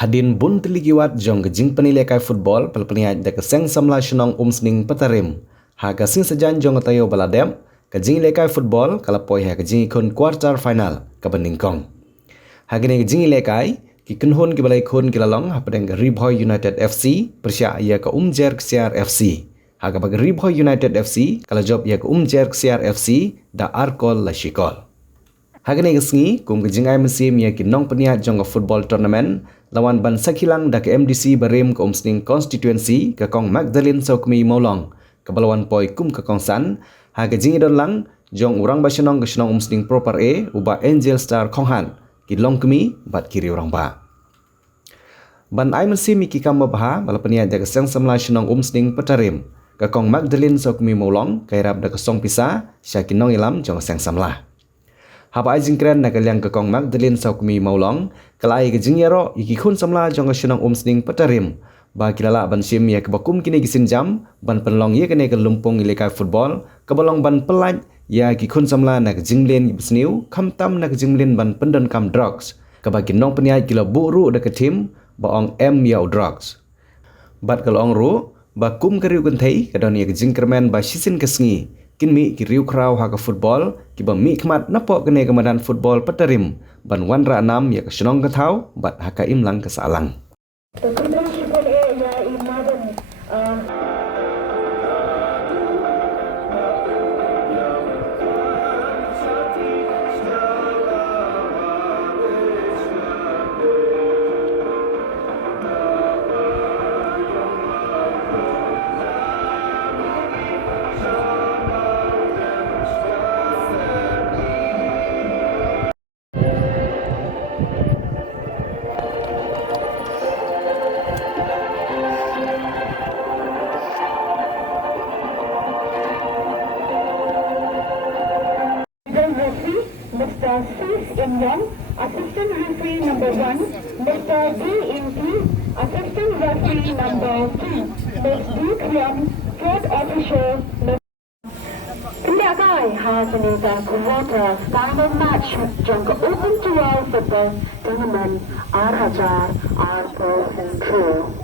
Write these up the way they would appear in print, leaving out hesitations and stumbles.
Hadin bun teligiwat jong gejing penilai football pelpeniat da keseng samla shenong umsning petarim. Ha kasing sejan jong tayo baladem kejing lekai football kalapoi ha kejing ikon quarter final kabeningkong. Ha gini kejing lekai ki kenhun ki balai kun kilalong ha pedeng Ribhoy United FC persya ia ke Umjer Ksiar FC. Ha ka bagi Ribhoy United FC kalau job ia ke Umjer Ksiar FC da Arkol la Shikol. Hagani kesngi kum kejing ai musim ia ki nong peniat jong football tournament lawan ban sakilang da ke MDC Barim ke umsning constituency ke kong Magdalene Sokmi Maulong ke balawan poi kum ke kong san ha kejing idon lang jong urang basenong ke senong umsning proper A uba Angel Star Konghan ki long kemi bat kiri urang ba. Ban ai musim ki kam bah bala peniat da ke seng samla senong umsning petarim ke kong Magdalene Sokmi Maulong ke rap da ke song pisa sya ki nong ilam jong seng samla. Haba ai jingkren na kaliang ke kong Magdalene Sokmi Maulong kalai ke jingyaro iki khun samla jong senong umsning petarim ba kilala ban sim ya ke bakum kini gisin jam ban penlong ye kene ke lumpung ilekai football ke bolong ban pelaj ya ki khun samla na ke jinglen bisniu khamtam na ke jinglen ban pendon kam drugs ke bagi nong peniat kilo buru da ke tim ba ong M yau drugs bat kalau ong ru ba kum keriu kentai ke don ye ke jingkermen ba sisin kesngi kin mi ki riu krau ha ke football ki ba mi khmat napok kene ke madan football petarim ban wan ra nam ya ke senong ke thau bat ha ka imlang ke salang. Mr. Sis Imran, Assistant Referee number 1, Mr. D. Inti, Assistant Referee number 2, Ms. D. Kriam, Fourth Official, Kendakai has an quarter final match jangka open to all football tournament R-Hajar R-Pro Central.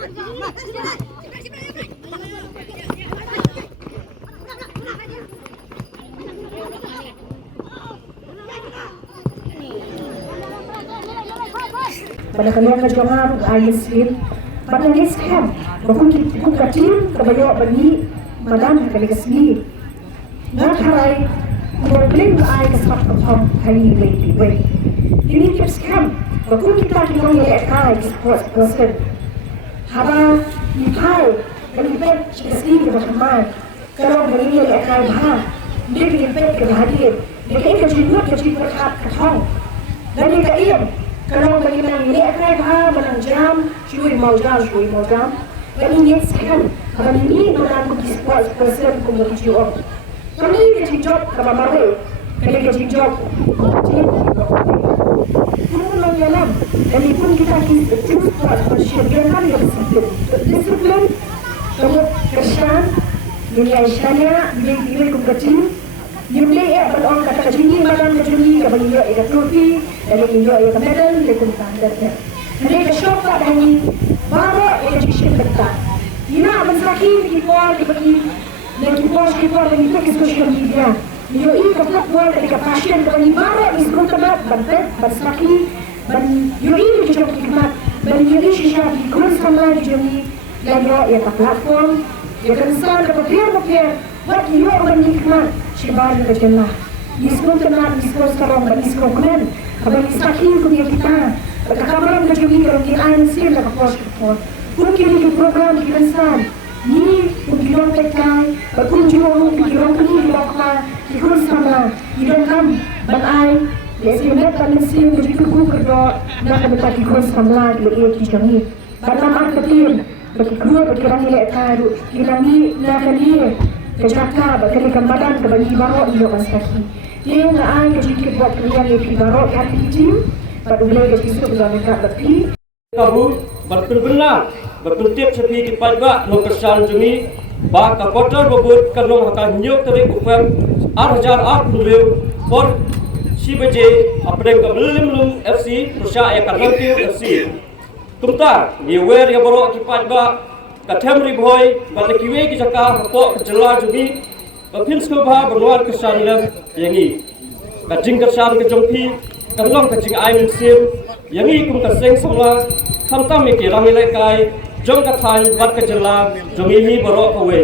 Pada kalian kejongan ayat sih, pada ni scam, bukan kecil kebanyakan bagi madam kali kesini. Nak harai, problem ay kesat ketom kali wait. Ini tips scam, bukan kita yang lekar sports person. Haba ikai, bagi pet kesini kebahagiaan. Kalau bagi lekar bah, dia bagi pet kebahagiaan. Dia kecil berkat ketong. Dan dia kaya. Kalau bagi nang lekar bah menang jam, cuy mau jam. Dan ini scam. Kalau ini orang bagi sports person kumur jual. Kalau ini kerja job sama maru, kalau kerja job, pun dalam. Dan itu kita sports person kan yang disiplin, kamu kesan, dunia Islamnya, dia kecil. Jumlah yang berorang kata kecil malam kecil, kalau dia ada trofi, dan dia ada medal, dia pun standarnya. Mereka syokak dan baru education betul. Ina mensaki kita dibagi dan kita lagi ke social media. Dia ini kepada buat ketika pasien kepada baru disebut kemat bantet, mensaki, dan dia ini juga kemat, dan dia ini sisa di kurang sama di jami, dan dia tak platform, dia kenal kepada buat dia orang nikmat. Siapa yang berjalan? Disebut kemat, disebut sekarang, disebut kemat. Kalau mensaki kepada kita, kamera menjadi orang yang ain sih nak post. Mungkin itu program kiransan. Ni mungkin tekai, pun jual mungkin ini bakal ikut sama. Idon kam, bangai. Biasanya paling sih menjadi kuku kerja. Nak dapat ikut sama lebih kicami. Batam arketin, bagi keluar bagi orang yang lekar. Kita ni nak ni kejaka bagi kemadan bagi barok iyo masaki. Dia nak ain kecil buat kerja lebih barok hati kecil. Pada mulai kecil sudah mereka lebih. Kamu berbenar. Berkuntip sepi kipadba lokasan jumi ba kapotar bobot kanong akan nyok tarik ufam arjar dulu por si baje apre kabelim FC Rusia akan hampir FC tumta yewer ya borok kipadba katem riboy ba kiwe ki jaka po kejela jumi ba pilsko ba berluar kesan lem yangi kajing kesan ke jongpi kanong kajing ain sim yangi kum kaseng semua khamtam mi ki rangi lekai jong kathai wat ka jela jongi hi borok hawe